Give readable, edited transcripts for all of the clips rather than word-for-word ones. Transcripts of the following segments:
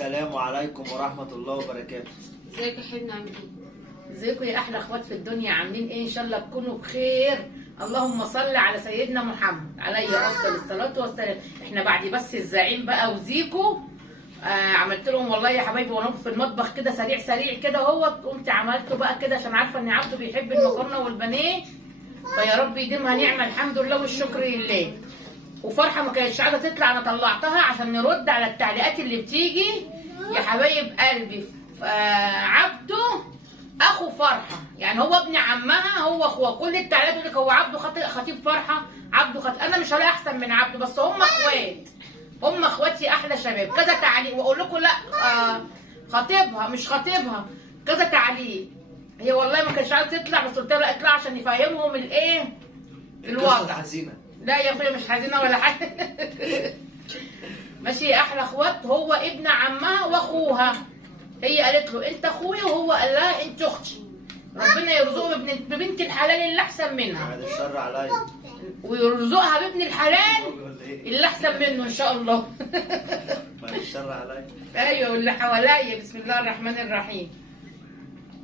السلام عليكم ورحمة الله وبركاته. ازيك يا حبيبنا عامل ايه؟ ازيكم يا احلى اخوات في الدنيا، عاملين ايه؟ ان شاء الله تكونوا بخير. اللهم صل على سيدنا محمد عليه افضل الصلاه والسلام. احنا بعد بس الزعيم بقى وزيكو عملت لهم والله يا حبايبي وانا في المطبخ كده سريع سريع كده اهوت، قمت عملته بقى كده عشان عارفه ان عبده بيحب المكرونه والبانيه، فيا رب يديمها نعمه. الحمد لله والشكر لله. وفرحه ما كانتش عايزه تطلع، انا طلعتها عشان نرد على التعليقات اللي بتيجي يا حبايب قلبي. عبده اخو فرحه، يعني هو ابن عمها، هو اخوها. كل التعليقات يقول لك هو عبده خطيب فرحه، عبده خطيب. انا مش هلاقي احسن من عبده، بس هم اخوات، هم اخواتي احلى شباب. كذا تعليق واقول لكم لا خطيبها مش خطيبها، كذا تعليق. هي والله ما كانتش عايزه تطلع، بس قلت لها لا اطلع عشان نفهمهم الايه الوضع. حزينة. لا يا اخويا مش حزينه ولا حاجه. ماشي يا احلى اخوات. هو ابن عمها واخوها، هي قالت له انت اخويا وهو قال لها انت اختي. ربنا يرزقه ببنت الحلال اللي احسن منها، بعد الشر عليا، ويرزقها بابن الحلال اللي احسن منه ان شاء الله. بعد الشر عليا. ايوه واللي حواليا. بسم الله الرحمن الرحيم.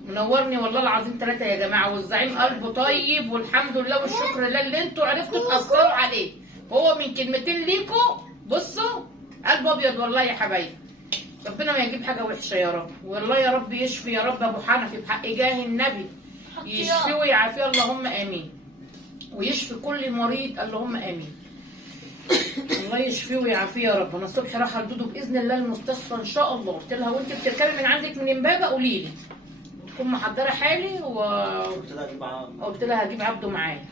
منورني والله العظيم ثلاثة يا جماعة، والزعيم قلبه طيب والحمد لله والشكر لله اللي انتوا عرفتوا تأثروا عليه. هو من كلمتين ليكوا بصوا قلبه ابيض والله يا حبايبي. ربنا ما يجيب حاجة وحشة يا رب، والله يا رب يشفي يا رب ابو حنفي بحق جاه النبي، يشفي ويعافيه اللهم امين، ويشفي كل مريض اللهم امين. الله يشفيه ويعافيه يا رب. انا الصبح رايحه لدودو باذن الله المستشفى ان شاء الله. قلت لها وانت بتركبي من عندك من امبابه قولي لي تكون محضره حالي قلت لها هجيب عبده معايا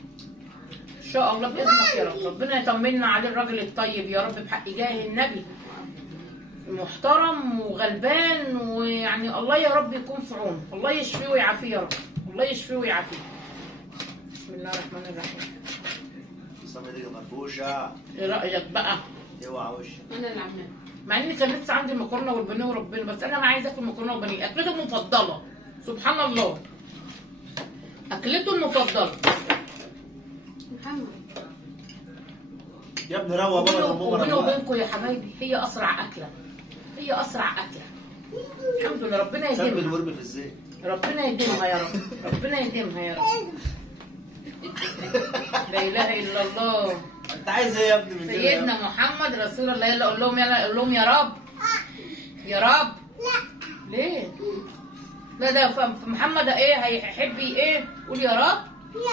ان شاء الله باذنك يا رب. ربنا يطمنا عليه الراجل الطيب يا رب بحق جاه النبي، محترم وغلبان، ويعني الله يا رب يكون في عونه. الله يشفيه ويعافيه يا رب، الله يشفيه ويعافيه. بسم الله الرحمن الرحيم. الصمت دي مرفوشة. ايه رايك بقى؟ اوعى وشك. انا اللي عاملاها. مع اني كان لسه عندي المكرونه والبانيه وربنا، بس انا ما عايزه اكل مكرونه وبانيه، اكلته المفضله. سبحان الله، اكلته المفضله. محمد يا ابني روى بره وبيني وبينكم يا حبايبي هي اسرع اكله، هي اسرع اكله. الحمد لله. ربنا سبت يديمها، ورمي في الزيت. ربنا يديمها يا رب، ربنا يديمها يا رب. لا اله الا الله. انت عايز ايه يا ابني من كده؟ سيدنا محمد رسول الله. يلا قول لهم، يلا قول لهم يا رب، يا رب. لا ليه؟ لا ده في محمد ايه هيحب ايه؟ قول يا رب.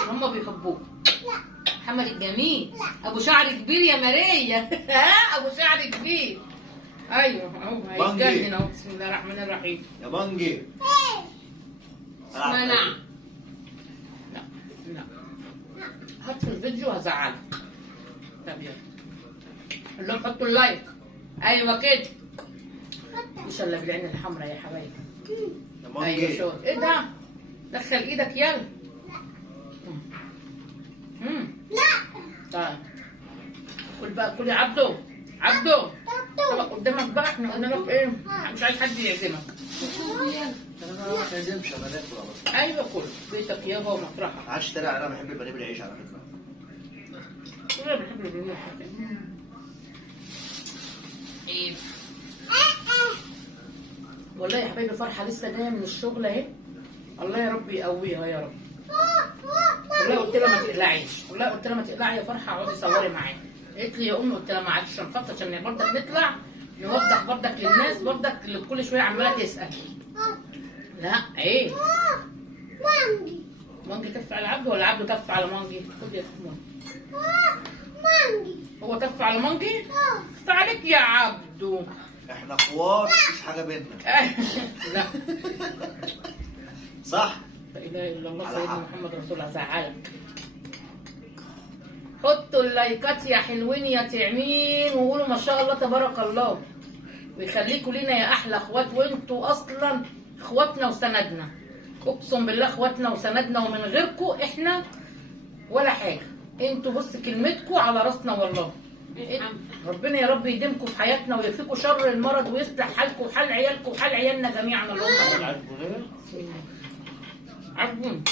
هم بيحبوك. محمد الجميل ابو شعر كبير يا ماريا. ها ابو شعر كبير. ايوه اهو هيتجنن اهو. بسم الله الرحمن الرحيم. يا بنجي. اسمها نعم. لا لا هات في الفيديو هزعلك. طب يلا قول لهم حطوا اللايك. ايوه كده ان شاء الله بالعين الحمراء يا حبايبي. يا ايوه بنجي. شو ايه ده؟ دخل ايدك يلا. لا طيب كل بقى، كل يا عبده. عبده طبق قدامك بقى، احنا قلنا لك ايه؟ مش عايز حد يعزمك. انا ما بحزمش، انا باكل على طول. ايوه كل بيتك يابا ومطرحك. ما عادش ترى، انا بحب البانيه بالعيش على فكره. كلنا بنحب البانيه. ايه والله يا حبايبي فرحه لسه جايه من الشغل اهي. الله يا رب يقويها يا رب. والله قلت لها ما تقلعيش، والله قلت لها ما تقلعي يا فرحه اقعدي صوري معايا. قالت لي يا امي، قلت لها معلش عشان خاطر عشان برضك نطلع نوضح برضك للناس برضك اللي كل شويه عماله تسال. لا ايه؟ مانجي. مانجي تف على عبده ولا عبده تف على مانجي؟ خد يا مانجي. مانجي هو تف على مانجي؟ تف عليك يا عبده. احنا اخوات، مفيش حاجه بينا. لا صح؟ لا اله الا الله سيدنا محمد رسول الله. زعلك. حطوا اللايكات يا حلوين يا تعمين، وقولوا ما شاء الله تبارك الله، ويخليكوا لينا يا احلى اخوات. وانتوا اصلا اخواتنا وسندنا، اقسم بالله اخواتنا وسندنا، ومن غيركم احنا ولا حاجه. انتوا بص كلمتكم على راسنا والله. ربنا يا رب يديمكم في حياتنا ويكفيكم شر المرض ويصلح حالكم وحال عيالكم وحال عيالنا جميعا اللهم امين. عارفين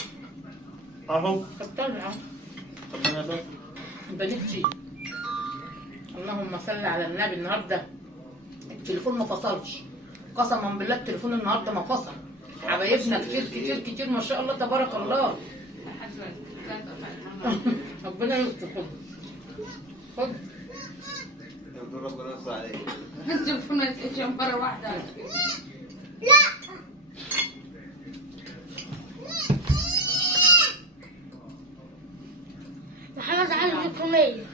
اهو. طلع بنتي. اللهم صل على النبي. النهارده التليفون ما فصلش، قسما بالله التليفون النهارده ما فصل. حبايبنا كتير كتير كتير ما شاء الله تبارك الله. لحد دلوقتي ربنا يستر. خد ربنا يستر عليك. شوف ما تقولش مرة واحدة. محمد عايز الكوميديا.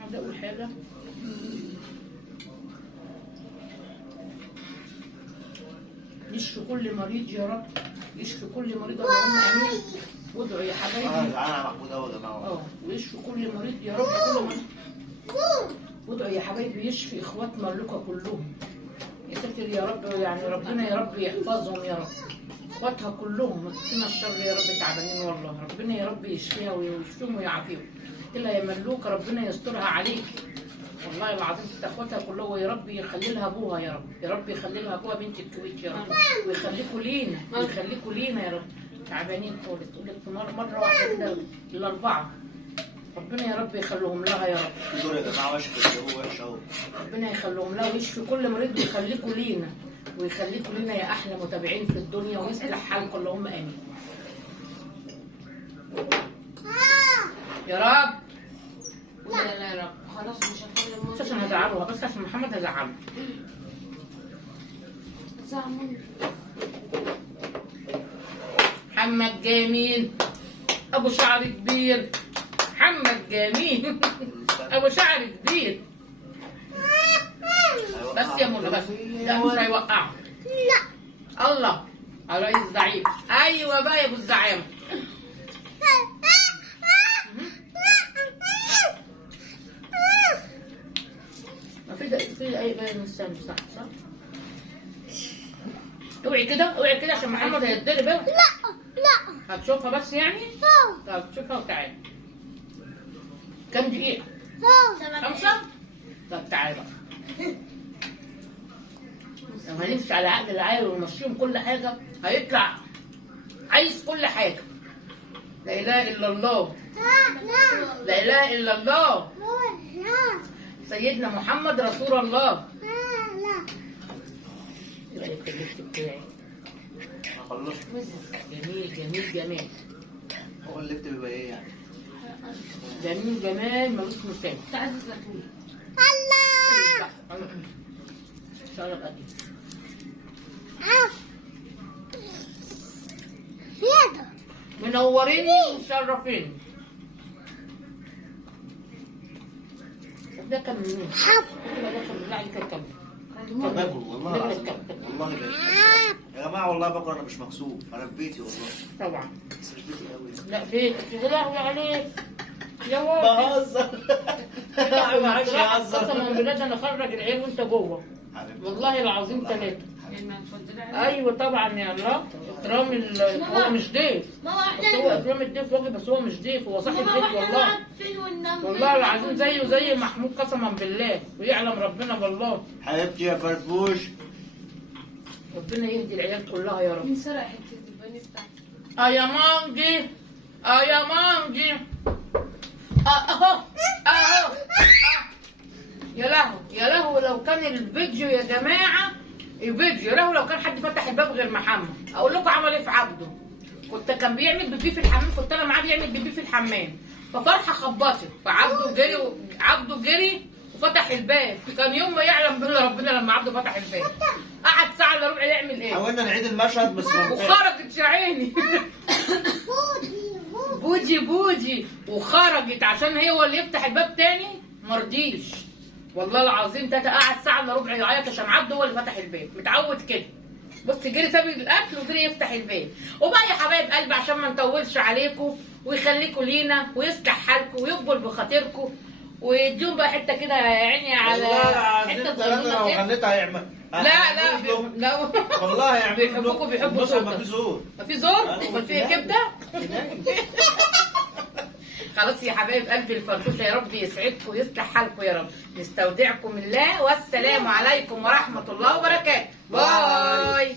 عايزة اقول حاجة. يشفي كل مريض يا رب، يشفي كل مريض اللهم امين. وادعوا يا حبايبي. جعان على محمود اهو يا جماعه. ويشفي كل مريض يا رب، كل مريض. وادعوا يا حبايبي يشفي اخوات مملوكه كلهم. يا ساتر يا رب، يعني ربنا يا رب يحفظهم يا رب. اخواتها كلهم ويكفينا الشر يا رب، تعبانين والله. ربنا يا رب يشفيها ويشفيهم ويعافيهم. قلت لها يا ملوكه ربنا يسترها عليك. والله العظيم اخواتها كلهم، ويا رب يخلي لها ابوها يا رب، يا رب يخلي لها ابوها بنت الكويت يا رب، ويخليكوا لينا ويخليكوا لينا يا رب. تعبانين خالص، تقول لك في مره واحده كده الاربعه. ربنا يا رب يخليهم لها يا رب. دول يا جماعه وشك هو وحش اهو. ربنا يخليهم لها ويشفي كل مريض ويخليكوا لينا ويخليكوا لينا يا احلى متابعين في الدنيا، ويصلح حالكم اللهم امين يا رب. لا لا يا رب خلاص مش هتكلم. مش عشان هزعلها، بس عشان محمد هزعله. زعمل. محمد جميل ابو شعر كبير. محمد جميل ابو شعر كبير. بس يا منى بس، لا مش هيوقعه. لا الله على رئيس الزعيم. ايوه بقى يا ابو الزعيم. ما في اي بقى مستني. صح صح. اوعي كده اوعي كده عشان محمد هيتضرب. لا لا هتشوفها بس يعني. طب شوفها وتعالى. كام دقيقة؟ 5. طب تعالى بقى. لو هنمشي على عقل العيال ونمشيهم كل حاجة هيطلع عايز كل حاجة. لا إله إلا الله، لا إله إلا الله، سيدنا محمد رسول الله. يبقى الكليت بتاعي خلصت. جميل جميل جميل. هو الليفت بيبقى ايه يعني؟ جميل جمال ملوش مثال. تعال زيتون. شرب قديم. منوريني ومشرفيني. ده كان منين؟ ده كان بالله عليك كام؟ باكل والله العظيم. والله باكل يا جماعه، والله باكل. انا مش مكسوف، انا في بيتي والله. طبعا. بس مش بيتي قوي. لا بيتك يا لهوي عليك يا واد. بهزر. ما عادش يهزر. قسما بالله ده انا اخرج العيال وانت جوه. والله العظيم 3. ايوه طبعا يا الله. اكرام هو مش ضيف. بس هو اكرام الضيف واجب، بس هو مش ضيف، هو صاحب بيت والله. والله العظيم زيه زي محمود قسما بالله، ويعلم ربنا والله. حبيبتي يا فرفوش. ربنا يهدي العيال كلها يا رب. مين سرق حته البانيه بتاعتي؟ يا مانجي يا مانجي. اهو اهو. يا لهو يا لهو، لو كان الفيديو يا جماعه، الفيديو لو كان حد فتح الباب غير محمد، اقول لكم عمل ايه في عبده. كان بيعمل بيبي في الحمام، كنت انا معاه بيعمل بيبي في الحمام، ففرحه خبطت، فعبده جري جري وفتح الباب. كان يوم ما يعلم بالله ربنا لما عبده فتح الباب، قعد ساعه الا ربع يعمل ايه. حاولنا نعيد المشهد بس ما نفعش. وخرجت يا عيني. بوجي وخرجت عشان هو اللي يفتح الباب تاني، مرضيش. والله العظيم تاتا قعد ساعه الا ربع يعيط عشان عبده هو اللي فتح الباب، متعود كده. بص جري ساب الاكل وجري يفتح الباب. وبقى يا حبايب قلبي عشان ما نطولش عليكم ويخليكم لينا ويصلح حالكم ويقبل بخاطركم ويديهم بقى حته كده يا عيني على حته صغيره لو غنيتها هيعمل. لا والله هيعمل. بيحبوا صوتك. ما في زور. ما في زور؟ ما في كبده؟ خلاص يا حبايب قلبي الفرفوشه، يا رب يسعدكم ويصلح حالكم يا رب. نستودعكم الله، والسلام عليكم ورحمه الله وبركاته. باي.